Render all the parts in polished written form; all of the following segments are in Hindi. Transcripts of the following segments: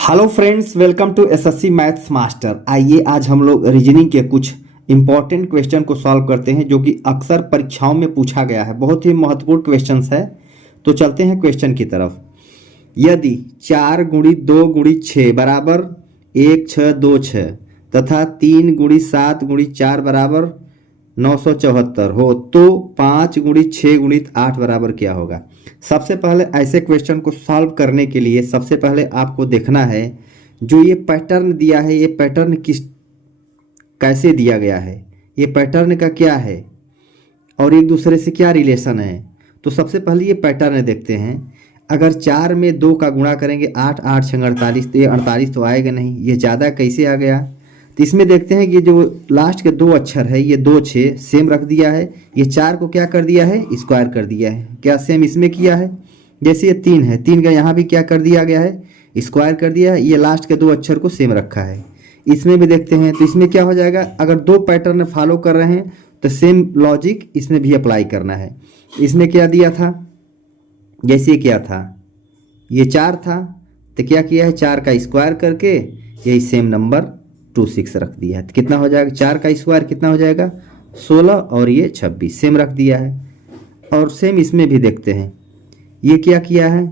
Hello friends, welcome to SSC maths master. आइए आज हम लोग रीजनिंग के कुछ इंपॉर्टेंट क्वेश्चन को सॉल्व करते हैं जो कि अक्सर परीक्षाओं में पूछा गया है। बहुत ही महत्वपूर्ण क्वेश्चंस है। तो चलते हैं क्वेश्चन की तरफ। यदि 4 गुणी 2 गुणी 6 बराबर 1 6 2 6 तथा 3 गुणी 7 गुणी 4 बराबर 974 हो तो 5 गुणी 6 गुणित 8 बराबर क्या होगा। सबसे पहले ऐसे क्वेश्चन को सॉल्व करने के लिए सबसे पहले आपको देखना है जो ये पैटर्न दिया है, ये पैटर्न कैसे दिया गया है, ये पैटर्न का क्या है और एक दूसरे से क्या रिलेशन है। तो सबसे पहले ये पैटर्न देखते हैं। अगर 4 में 2 का गुणा करेंगे 8 8 छंग 48, तो ये 48 तो आएगा नहीं, ये ज़्यादा कैसे आ गया। तो इसमें देखते हैं कि जो लास्ट के 2 अक्षर है ये 2 6 सेम रख दिया है। ये 4 को क्या कर दिया है, स्क्वायर कर दिया है। क्या सेम इसमें किया है। जैसे ये 3 है, 3 का यहाँ भी क्या कर दिया गया है, स्क्वायर कर दिया है। ये लास्ट के 2 अक्षर को सेम रखा है। इसमें भी देखते हैं तो इसमें क्या हो जाएगा, अगर 2 पैटर्न फॉलो कर रहे हैं तो सेम लॉजिक इसमें भी अप्लाई करना है। इसमें क्या दिया था, जैसे क्या था, ये 4 था तो क्या किया है, 4 का स्क्वायर करके यही सेम नंबर 26 रख दिया है। तो कितना हो जाएगा, 4 का स्क्वायर कितना हो जाएगा 16 और ये 26 सेम रख दिया है। और सेम इसमें भी देखते हैं, ये क्या किया है,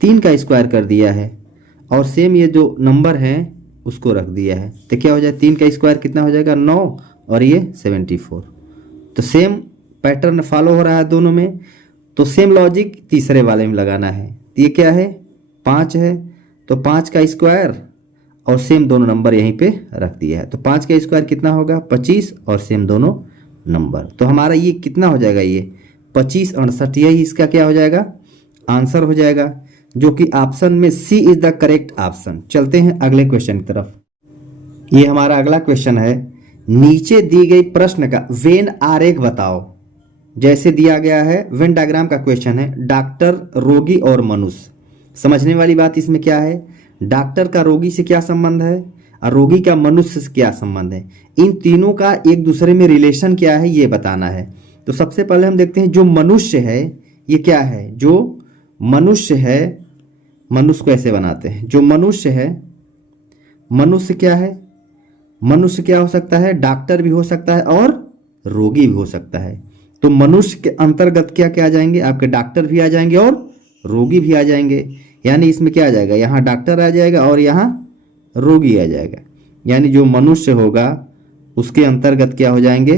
3 का स्क्वायर कर दिया है और सेम ये जो नंबर है उसको रख दिया है। तो क्या हो जाए, 3 का स्क्वायर कितना हो जाएगा 9 और ये 74। तो सेम पैटर्न फॉलो हो रहा है दोनों में। तो सेम लॉजिक तीसरे वाले में लगाना है। तो ये क्या है, 5 है तो 5 का स्क्वायर और सेम दोनों नंबर यहीं पे रख दिया है। तो 5 का स्क्वायर कितना होगा 25 और सेम दोनों नंबर। तो हमारा ये कितना हो जाएगा, ये 25 68, यही इसका क्या हो जाएगा आंसर हो जाएगा, जो कि ऑप्शन में सी इज द करेक्ट ऑप्शन। चलते हैं अगले क्वेश्चन की तरफ। ये हमारा अगला क्वेश्चन है, नीचे दी गई प्रश्न का वेन आरेख बताओ। जैसे दिया गया है वेन डायग्राम का क्वेश्चन है, डॉक्टर, रोगी और मनुष्य। समझने वाली बात इसमें क्या है, डॉक्टर का रोगी से क्या संबंध है और रोगी का मनुष्य से क्या संबंध है, इन तीनों का एक दूसरे में रिलेशन क्या है ये बताना है। तो सबसे पहले हम देखते हैं जो मनुष्य है ये क्या है, जो मनुष्य है, मनुष्य को ऐसे बनाते हैं, जो मनुष्य है, मनुष्य क्या है, मनुष्य क्या हो सकता है, डॉक्टर भी हो सकता है और रोगी भी हो सकता है। तो मनुष्य के अंतर्गत क्या क्या आ जाएंगे, आपके डॉक्टर भी आ जाएंगे और रोगी भी आ जाएंगे। यानी इसमें क्या आ जाएगा, यहाँ डॉक्टर आ जाएगा और यहाँ रोगी आ जाएगा। यानी जो मनुष्य होगा उसके अंतर्गत क्या हो जाएंगे,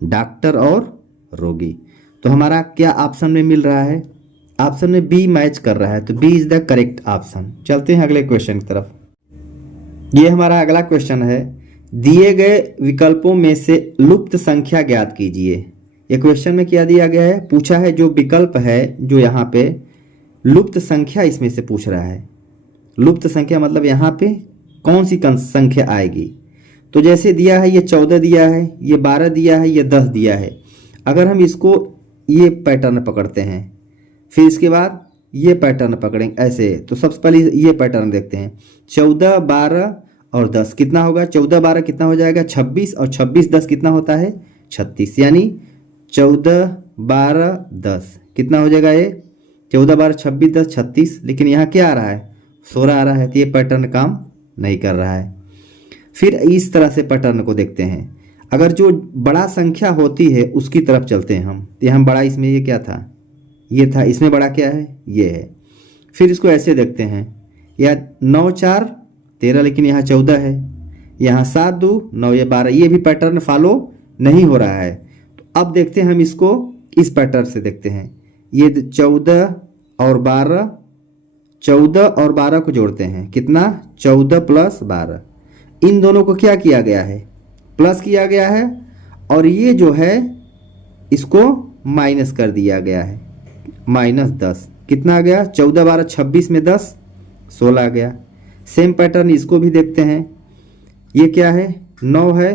डॉक्टर और रोगी। तो हमारा क्या ऑप्शन में मिल रहा है, ऑप्शन में बी मैच कर रहा है। तो B is the correct option. चलते हैं अगले क्वेश्चन की तरफ। ये हमारा अगला क्वेश्चन है, दिए गए विकल्पों में से लुप्त संख्या ज्ञात कीजिए। ये क्वेश्चन में क्या दिया गया है, पूछा है जो विकल्प है, जो यहाँ पे लुप्त संख्या इसमें से पूछ रहा है। लुप्त संख्या मतलब यहाँ पे कौन सी संख्या आएगी। तो जैसे दिया है ये 14 दिया है, ये 12 दिया है, ये 10 दिया है। अगर हम इसको ये पैटर्न पकड़ते हैं, फिर इसके बाद ये पैटर्न पकड़ेंगे ऐसे, तो सबसे पहले ये पैटर्न देखते हैं, 14 12 और 10 कितना होगा, 14 12 कितना हो जाएगा 26 और 26 10 कितना होता है 36। यानी 14 12 10 कितना हो जाएगा, ये 14 12 26 10 36। लेकिन यहाँ क्या आ रहा है 16 आ रहा है, तो ये पैटर्न काम नहीं कर रहा है। फिर इस तरह से पैटर्न को देखते हैं, अगर जो बड़ा संख्या होती है उसकी तरफ चलते हैं हम। तो यहाँ बड़ा इसमें ये क्या था, ये था, इसमें बड़ा क्या है ये है। फिर इसको ऐसे देखते हैं, या 9 4 13 लेकिन यहाँ 14 है, यहाँ 7 2 9 ये 12, ये भी पैटर्न फॉलो नहीं हो रहा है। तो अब देखते हैं हम इसको इस पैटर्न से देखते हैं, ये 14 और 12, 14 और 12 को जोड़ते हैं, कितना 14 प्लस 12, इन दोनों को क्या किया गया है प्लस किया गया है, और ये जो है इसको माइनस कर दिया गया है, -10 कितना आ गया 14 12 26 में 10 16 आ गया। सेम पैटर्न इसको भी देखते हैं, ये क्या है 9 है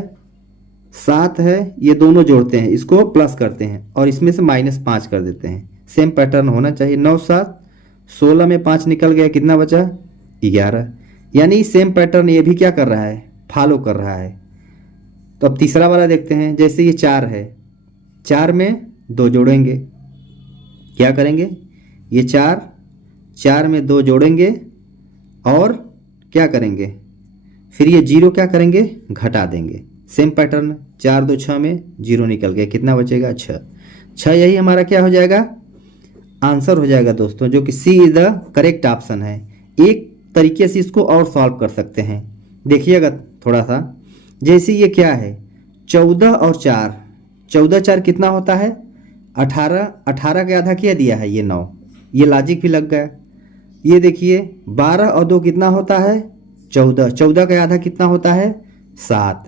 7 है, ये दोनों जोड़ते हैं, इसको प्लस करते हैं और इसमें से -5 कर देते हैं। सेम पैटर्न होना चाहिए, 9 7 16 में 5 निकल गया, कितना बचा 11। यानी सेम पैटर्न ये भी क्या कर रहा है फॉलो कर रहा है। तो अब तीसरा वाला देखते हैं, जैसे ये 4 है, 4 में 2 जोड़ेंगे, क्या करेंगे, ये 4 में 2 जोड़ेंगे और क्या करेंगे, फिर ये 0 क्या करेंगे, घटा देंगे। सेम पैटर्न, 4 2 6 में 0 निकल गया, कितना बचेगा, 6। 6 यही हमारा क्या हो जाएगा, आंसर हो जाएगा दोस्तों, जो कि सी इज द करेक्ट ऑप्शन है। एक तरीके से इसको और सॉल्व कर सकते हैं, देखिएगा थोड़ा सा। जैसे ये क्या है, 14 और 4, 14 4 कितना होता है, 18, 18 के आधा क्या दिया है, ये 9, ये लॉजिक भी लग गया। ये देखिए 12 और 2 कितना होता है, 14, 14 का आधा कितना होता है, 7,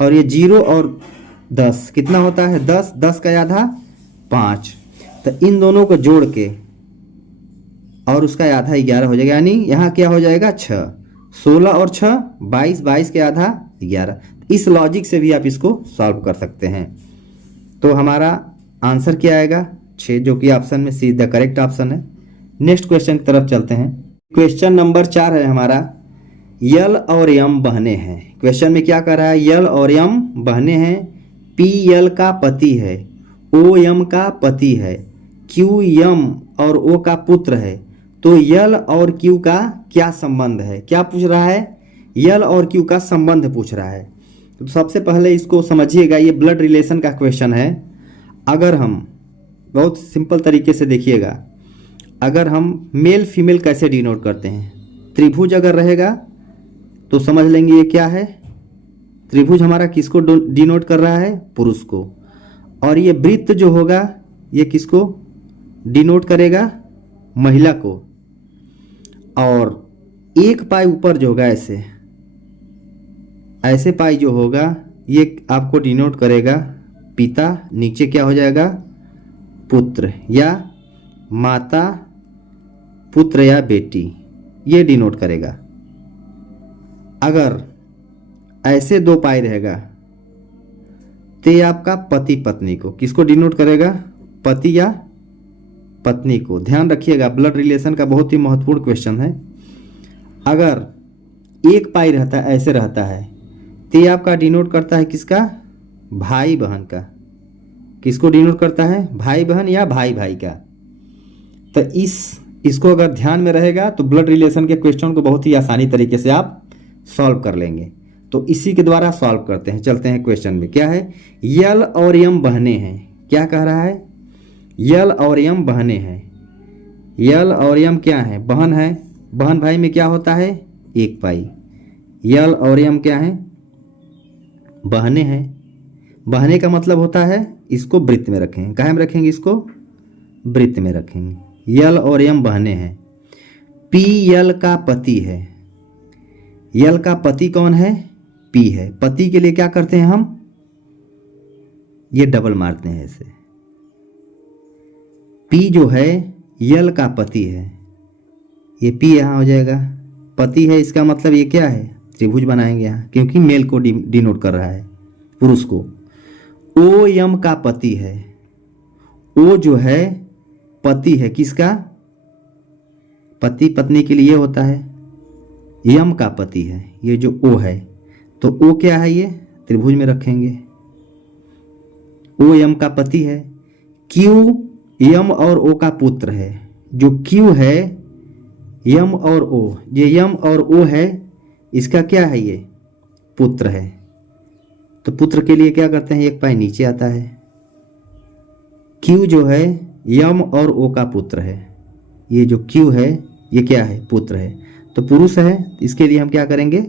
और ये 0 और 10 कितना होता है, 10, 10 का आधा 5। तो इन दोनों को जोड़ के और उसका आधा 11 हो जाएगा, यानी यहाँ क्या हो जाएगा, 6, 16 और 6 22, 22 के आधा 11। इस लॉजिक से भी आप इसको सॉल्व कर सकते हैं। तो हमारा आंसर क्या आएगा, 6, जो कि ऑप्शन में सी द करेक्ट ऑप्शन है। नेक्स्ट क्वेश्चन की तरफ चलते हैं। क्वेश्चन नंबर 4 है हमारा, यल और यम बहने हैं। क्वेश्चन में क्या कर रहा है, यल और यम बहने हैं, पी यल का पति है, ओ यम का पति है, क्यू यम और ओ का पुत्र है, तो यल और क्यू का क्या संबंध है। क्या पूछ रहा है, यल और क्यू का संबंध पूछ रहा है। तो सबसे पहले इसको समझिएगा, ये ब्लड रिलेशन का क्वेश्चन है। अगर हम बहुत सिंपल तरीके से देखिएगा, अगर हम मेल फीमेल कैसे डिनोट करते हैं, त्रिभुज अगर रहेगा तो समझ लेंगे ये क्या है, त्रिभुज हमारा किसको डिनोट कर रहा है, पुरुष को। और ये वृत्त जो होगा ये किसको डिनोट करेगा, महिला को। और एक पाई ऊपर जो होगा, ऐसे पाई जो होगा ये आपको डिनोट करेगा पिता, नीचे क्या हो जाएगा, पुत्र या माता, पुत्र या बेटी, ये डिनोट करेगा। अगर ऐसे 2 पाई रहेगा तो ये आपका पति पत्नी को, किसको डिनोट करेगा, पति या पत्नी को। ध्यान रखिएगा, ब्लड रिलेशन का बहुत ही महत्वपूर्ण क्वेश्चन है। अगर एक पाई रहता है, ऐसे रहता है, तो ये आपका डिनोट करता है किसका, भाई बहन का। किसको डिनोट करता है, भाई बहन या भाई भाई का। तो इसको अगर ध्यान में रहेगा तो ब्लड रिलेशन के क्वेश्चन को बहुत ही आसानी तरीके से आप सॉल्व कर लेंगे। तो इसी के द्वारा सॉल्व करते हैं। चलते हैं क्वेश्चन में, क्या है, यल और यम बहने हैं। क्या कह रहा है, यल और यम बहने हैं। यल और यम क्या है, बहन है। बहन भाई में क्या होता है, 1 पाई। यल और यम क्या है, बहने हैं। बहने का मतलब होता है इसको वृत्त में रखेंगे। कहाँ में रखेंगे, इसको वृत्त में रखेंगे। यल और यम बहने हैं। पी यल का पति है। यल का पति कौन है, पी है। पति के लिए क्या करते हैं हम, ये डबल मारते हैं ऐसे। पी जो है यल का पति है, ये पी यहाँ हो जाएगा, पति है, इसका मतलब ये क्या है, त्रिभुज बनाएंगे यहाँ, क्योंकि मेल को डिनोट कर रहा है, पुरुष को। ओ यम का पति है। ओ जो है पति है, किसका, पति पत्नी के लिए होता है। यम का पति है, ये जो ओ है, तो ओ क्या है, ये त्रिभुज में रखेंगे। ओ यम का पति है। क्यू यम और ओ का पुत्र है। जो क्यू है यम और ओ, ये यम और ओ है, इसका क्या है, ये पुत्र है। तो पुत्र के लिए क्या करते हैं, 1 पाई नीचे आता है। क्यू जो है यम और ओ का पुत्र है। ये जो क्यू है ये क्या है, पुत्र है, तो पुरुष है। इसके लिए हम क्या करेंगे,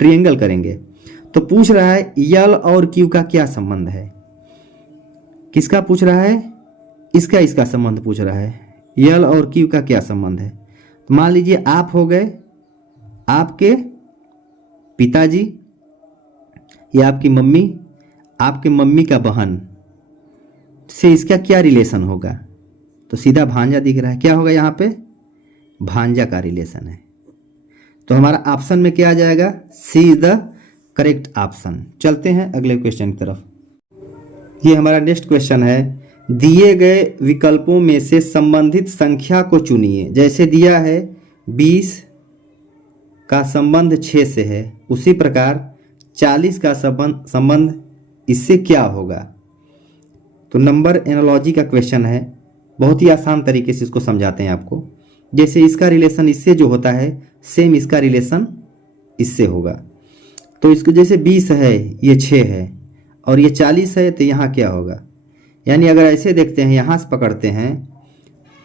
ट्रायंगल करेंगे। तो पूछ रहा है यल और क्यू का क्या संबंध है। किसका पूछ रहा है, इसका संबंध पूछ रहा है। यल और क्यू का क्या संबंध है। तो मान लीजिए आप हो गए आपके पिताजी, या आपकी मम्मी, आपके मम्मी का बहन से इसका क्या रिलेशन होगा। तो सीधा भांजा दिख रहा है, क्या होगा यहाँ पे, भांजा का रिलेशन है। तो हमारा ऑप्शन में क्या आ जाएगा, सी इज द करेक्ट ऑप्शन। चलते हैं अगले क्वेश्चन की तरफ। ये हमारा नेक्स्ट क्वेश्चन है, दिए गए विकल्पों में से संबंधित संख्या को चुनिए। जैसे दिया है 20 का संबंध 6 से है, उसी प्रकार 40 का संबंध इससे क्या होगा। तो नंबर एनालॉजी का क्वेश्चन है, बहुत ही आसान तरीके से इसको समझाते हैं आपको। जैसे इसका रिलेशन इससे जो होता है, सेम इसका रिलेशन इससे होगा। तो इसको जैसे 20 है, ये 6 है और ये 40 है, तो यहाँ क्या होगा, यानी अगर ऐसे देखते हैं, यहाँ से पकड़ते हैं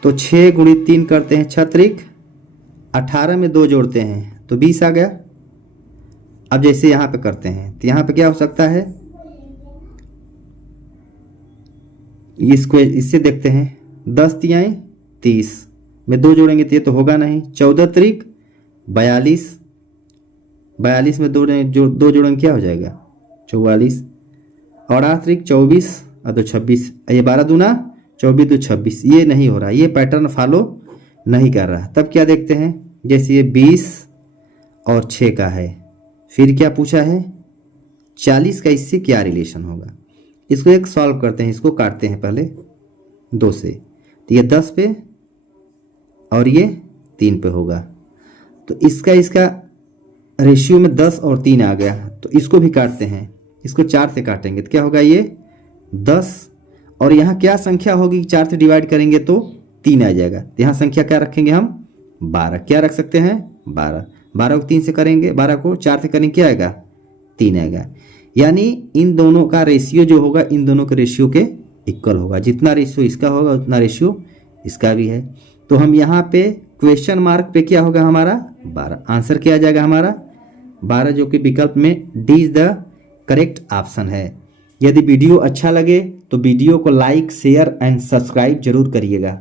तो 6 × 3 करते हैं 6 त्रिक 18 में 2 जोड़ते हैं तो 20 आ गया। अब जैसे यहाँ पे करते हैं तो यहाँ पे क्या हो सकता है, इसको इससे देखते हैं 10 तियाएँ 30 में 2 जोड़ेंगे तो ये तो होगा नहीं। 14 त्रिक 42, 42 में 2 जोड़ेंगे क्या हो जाएगा 44, और 8 त्रिक 24 और 2 26, ये 12 दूना 24 2 26, ये नहीं हो रहा, ये पैटर्न फॉलो नहीं कर रहा। तब क्या देखते हैं, जैसे ये 20 और 6 का है, फिर क्या पूछा है 40 का, इससे क्या रिलेशन होगा। इसको एक सॉल्व करते हैं, इसको काटते हैं पहले 2 से, तो ये 10 पे और ये 3 पे होगा, तो इसका रेशियो में 10 और 3 आ गया। तो इसको भी काटते हैं, इसको 4 से काटेंगे तो क्या होगा, ये 10 और यहाँ क्या संख्या होगी, 4 से डिवाइड करेंगे तो 3 आ जाएगा। तो यहाँ संख्या क्या रखेंगे हम 12, क्या रख सकते हैं 12, 12 को 3 से करेंगे, 12 को 4 से करेंगे क्या आएगा 3 आएगा। यानी इन दोनों का रेशियो जो होगा इन दोनों के रेशियो के इक्वल होगा, जितना रेशियो इसका होगा उतना रेशियो इसका भी है। तो हम यहाँ पे क्वेश्चन मार्क पे क्या होगा हमारा 12, आंसर क्या आ जाएगा हमारा 12, जो कि विकल्प में D is the correct option है। यदि वीडियो अच्छा लगे तो वीडियो को लाइक शेयर एंड सब्सक्राइब जरूर करिएगा।